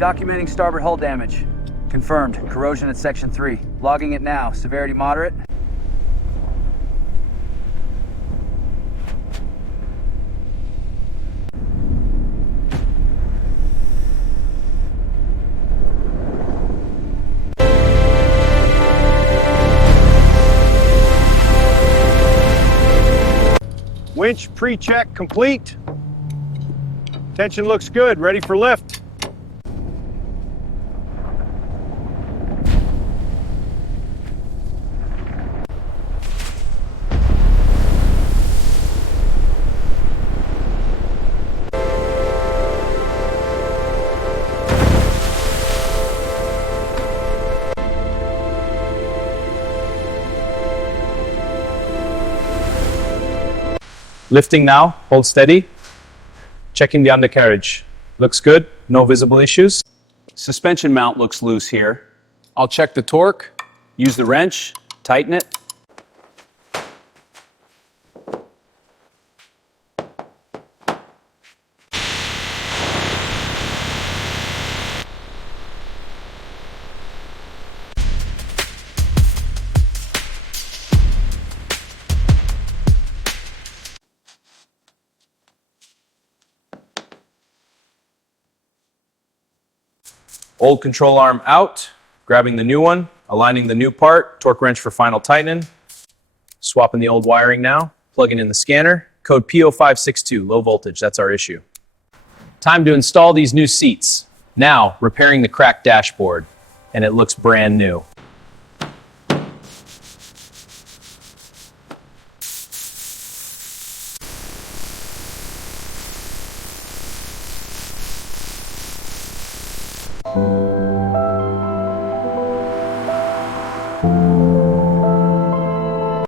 Documenting starboard hull damage. Confirmed. Corrosion at section 3. Logging it now. Severity moderate. Winch pre-check complete. Tension looks good, ready for lift. Lifting now, hold steady. Checking the undercarriage. Looks good, no visible issues. Suspension mount looks loose here. I'll check the torque, use the wrench, tighten it. Old control arm out, grabbing the new one, aligning the new part, torque wrench for final tightening. Swapping the old wiring now, plugging in the scanner, code P0562, low voltage, that's our issue. Time to install these new seats. Now, repairing the cracked dashboard, and it looks brand new.